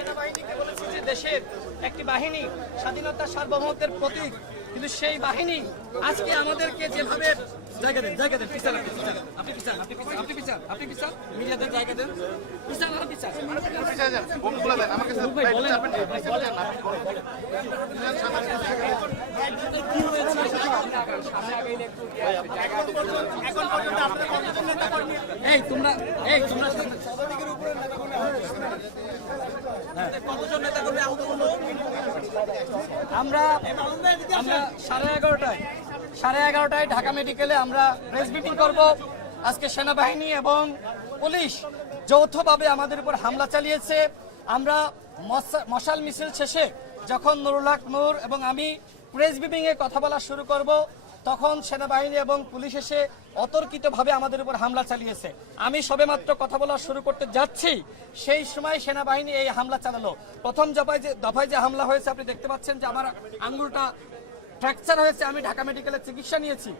সেনাবাহিনীকে বলেছি যে দেশের একটি বাহিনী স্বাধীনতার সার্বভৌমত্বের প্রতীক, কিন্তু সেই বাহিনী আজকে আমাদেরকে যেভাবে জায়গা দেন পিছান, আপনি পিছান মিডিয়াতে জায়গা দেন, পিছান আরো পিছান এই তোমরা কতজন নেতা কর্মী আহত হলো? আমরা 11:30টায় ঢাকা মেডিকেলে আমরা প্রেস মিটিং করব। আজকে সেনাবাহিনী এবং পুলিশ যৌথভাবে আমাদের উপর হামলা চালিয়েছে। আমরা মশাল মিছিল শেষে যখন নুরুল হক নূর এবং আমি প্রেস ব্রিফিং এ কথা বলা শুরু করব, তখন সেনাবাহিনী এবং পুলিশ এসে অতর্কিতভাবে আমাদের উপর হামলা চালিয়েছে। আমি সবেমাত্র কথা বলা শুরু করতে যাচ্ছি, সেই সময় সেনাবাহিনী এই হামলা চালালো। প্রথম দফায় যে হামলা হয়েছে, আপনি দেখতে পাচ্ছেন যে আমার আঙ্গুলটা ফ্র্যাকচার হয়েছে, আমি ঢাকা মেডিকেলে চিকিৎসা নিয়েছি।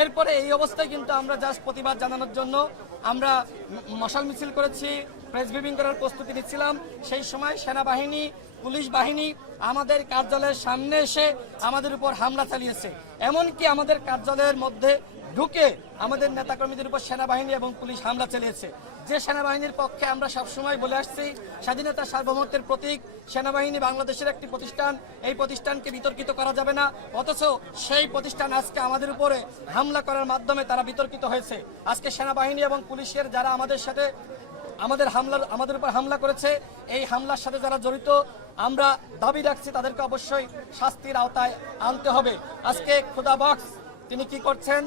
এরপরে এই অবস্থায় কিন্তু আমরা জাস্ট প্রতিবাদ জানানোর জন্য আমরা মশাল মিছিল করেছি, প্রেস ব্রিফিং করার প্রস্তুতি নিচ্ছিলাম। সেই সময় সেনাবাহিনী পুলিশ বাহিনী আমাদের কার্যালয়ের সামনে এসে আমাদের উপর হামলা চালিয়েছে। এমনকি আমাদের কার্যালয়ের মধ্যে ঢুকে আমাদের নেতাকর্মীদের উপর সেনাবাহিনী এবং পুলিশ হামলা চালিয়েছে। যে সেনাবাহিনীর পক্ষে আমরা সবসময় বলে আসছি স্বাধীনতার সার্বভৌমত্বের প্রতীক, সেনাবাহিনী বাংলাদেশের একটি প্রতিষ্ঠান, এই প্রতিষ্ঠানকে বিতর্কিত করা যাবে না, অথচ সেই প্রতিষ্ঠান আজকে আমাদের উপরে হামলা করার মাধ্যমে তারা বিতর্কিত হয়েছে। আজকে সেনাবাহিনী এবং পুলিশের যারা আমাদের উপর হামলা করেছে, এই হামলার সাথে যারা জড়িত, আমরা দাবি রাখছি তাদেরকে অবশ্যই শাস্তির আওতায় আনতে হবে। আজকে খুদা বক্স তিনি কি করছেন,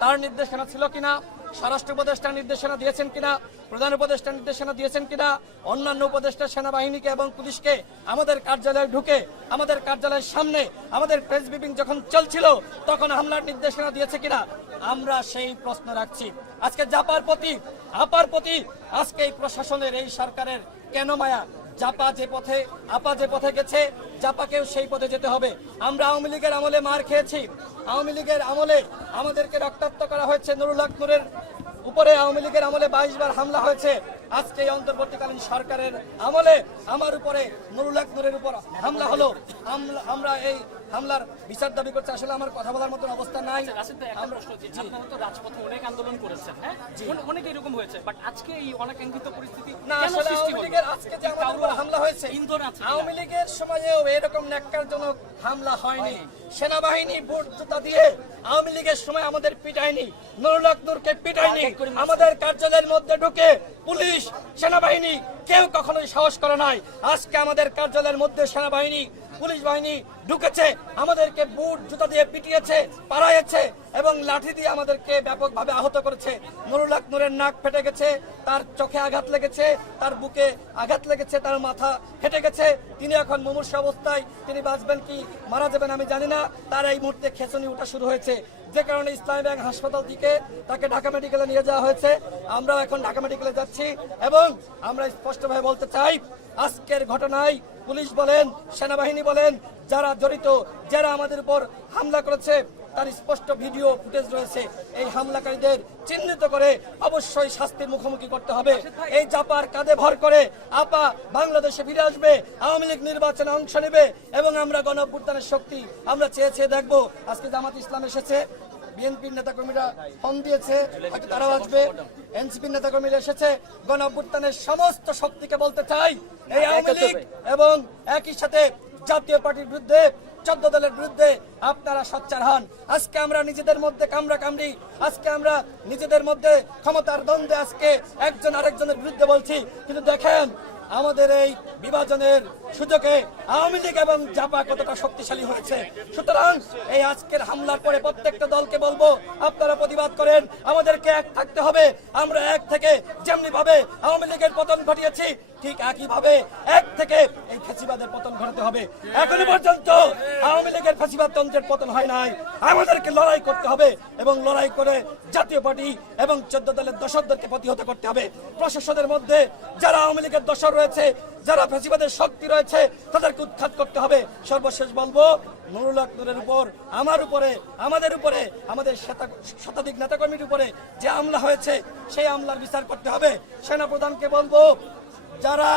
তার নির্দেশনা ছিল কিনা, স্বরাষ্ট্র উপদেষ্টার নির্দেশনা দিয়েছেন কিনা, প্রধান উপদেষ্টার নির্দেশনা দিয়েছেন কিনা, অন্যান্য উপদেষ্টা সেনাবাহিনীকে এবং পুলিশকে আমাদের কার্যালয়ে ঢুকে আমাদের কার্যালয়ের সামনে আমাদের প্রেস ব্রিফিং যখন চলছিল তখন হামলার নির্দেশনা দিয়েছে কিনা, আমরা সেই প্রশ্ন রাখছি। আজকে আপার প্রতি আজকে এই প্রশাসনের, এই সরকারের কেন মায়া? আপা যে পথে গেছে, জাপাকেও সেই পথে যেতে হবে। আমরা আওয়ামী লীগের আমলে মার খেয়েছি, আওয়ামী লীগের আমলে আমাদেরকে রক্তাক্ত করা হয়েছে, নুরুল হক নূরের উপরে আওয়ামী লীগের আমলে 22 বার হামলা হয়েছে। আজকে এই অন্তর্বর্তীকালীন সরকারের আমলে আমার উপরে নুরুল হক নূরের উপর হামলা হলো। আমরা এই হামলার বিচার দাবি করছি। আসলে আমার কথা বলার মতো অবস্থা নাই। আপনারা তো রাজপথে অনেক আন্দোলন করেছেন, হ্যাঁ, অনেক এরকম হয়েছে, বাট আজকে এই অনাকাঙ্ক্ষিত পরিস্থিতি না, আসলে আওয়ামী লীগের আজকে যে আমাদের উপর হামলা হয়েছে, আওয়ামী লীগের সময়েও এরকম ন্যাক্কারজনক হামলা হয়নি। সেনাবাহিনী বুট জুতা দিয়ে আওয়ামী লীগের সময় আমাদের পিটায়নি, নুরুল হক নূরকে পিটায়নি। আমাদের কার্যালয়ের মধ্যে ঢুকে পুলিশ সেনাবাহিনী কেউ কখনোই সাহস করে নাই। আজকে আমাদের কার্যালয়ের মধ্যে সেনাবাহিনী পুলিশ বাহিনী ঢুকেছে, আমাদেরকে বুট জুতা দিয়ে পিটিয়েছে, পাড়াইছে এবং লাঠি দিয়ে আমাদেরকে ব্যাপকভাবে আহত করেছে। নুরুল হক নূরের নাক ফেটে গেছে, তার চোখে আঘাত লেগেছে, তার বুকে আঘাত লেগেছে, তার মাথা ফেটে গেছে। তিনি এখন মুমূর্ষু অবস্থায়, তিনি বাঁচবেন কি মারা যাবেন আমি জানি না। তার এই মুহূর্তে খেঁচুনি ওঠা শুরু হয়েছে, যে কারণে ইসলামী ব্যাংক হাসপাতাল থেকে তাকে ঢাকা মেডিকেলে নিয়ে যাওয়া হয়েছে। আমরাও এখন ঢাকা মেডিকেলে যাচ্ছি এবং আমরা স্পষ্টভাবে বলতে চাই, আজকের ঘটনায় পুলিশ বলেন, সেনাবাহিনী বলেন, যারা জড়িত, যারা আমাদের উপর হামলা করেছে, তার স্পষ্ট ভিডিও ফুটেজ রয়েছে। এই হামলাকারীদের চিহ্নিত করে অবশ্যই শাস্তির মুখোমুখি করতে হবে। এই জাপার কাঁধে ভর করে আপা বাংলাদেশে ফিরে আসবে, আওয়ামী লীগ নির্বাচনে অংশ নেবে এবং আমরা গণঅভ্যুত্থানের শক্তি আমরা চেয়ে দেখবো। আজকে জামাত ইসলাম এসেছে, বিএনপির নেতাকর্মীরা ফোন দিয়েছে, হয়তো তারাও আসবে, এনসিপির নেতাকর্মীরা এসেছে। গণঅভ্যুত্থানের সমস্ত শক্তিকে বলতে চাই, এই আওয়ামী লীগ এবং একই সাথে জাতীয় পার্টির বিরুদ্ধে, 14 দলের বিরুদ্ধে আপনারা সোচ্চার হন। আজকে আমরা নিজেদের মধ্যে কামড়াকামড়ি, আজকে আমরা নিজেদের মধ্যে ক্ষমতার দ্বন্দ্বে আজকে একজন আরেকজনের বিরুদ্ধে বলছি, কিন্তু দেখেন আমাদের এই বিভাজনের সুযোগে আওয়ামী লীগ এবং জাপা কতটা শক্তিশালী হয়েছে। সুতরাং এই আজকের হামলার পরে প্রত্যেকটা দলকে বলবো, আপনারা প্রতিবাদ করেন, আমাদেরকে এক থাকতে হবে। আমরা এক থেকে যেমনি ভাবে আওয়ামী লীগের পতন ঘটিয়েছি, ঠিক একইভাবে এক থেকে এই ফ্যাসিবাদের পতন ঘটাতে হবে। এখনো পর্যন্ত আওয়ামী লীগের ফ্যাসিবাদ তন্ত্রের পতন হয় নাই। আমাদেরকে লড়াই করতে হবে এবং লড়াই করে জাতীয় পার্টি এবং 14 দলের দোসরদেরকে প্রতিহত করতে হবে। প্রশাসনের মধ্যে যারা আওয়ামী লীগের দোসর রয়েছে, যারা ফ্যাসিবাদের শক্তি রয়েছে, তাদেরকে উৎখাত করতে হবে। সর্বশেষ বলবো, নুরুল হক নূরের উপর, আমার উপরে, আমাদের উপরে, আমাদের শতাধিক নেতাকর্মীর উপরে যে হামলা হয়েছে, সেই হামলার বিচার করতে হবে। সেনাপ্রধানকে বলবো, যারা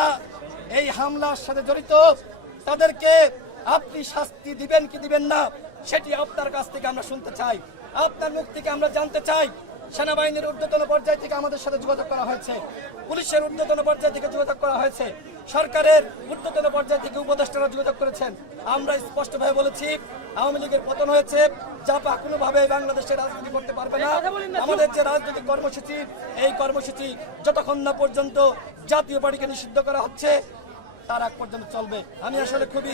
এই হামলার সাথে জড়িত তাদেরকে আপনি শাস্তি দিবেন কি দিবেন না সেটি আপনার কাছ থেকে আমরা শুনতে চাই। আপনার মুখ থেকে আমরা জানতে চাই। সেনাবাহিনীর ঊর্ধ্বতন পর্যায় থেকে আমাদের সাথে যোগাযোগ করা হয়েছে, পুলিশের ঊর্ধ্বতন পর্যায় থেকে যোগাযোগ করা হয়েছে, সরকারের ঊর্ধ্বতন পর্যায় থেকে উপদেষ্টারা যোগাযোগ করেছেন। আমরা স্পষ্টভাবে বলেছি, আওয়ামী লীগের পতন হয়েছে, জাপা কোনোভাবে বাংলাদেশে রাজনীতি করতে পারবে না। আমাদের যে রাজনৈতিক কর্মসূচি, এই কর্মসূচি যতক্ষণ না পর্যন্ত জাতীয় পার্টিকে নিষিদ্ধ করা হচ্ছে তার আগ পর্যন্ত চলবে। আমি আসলে খুবই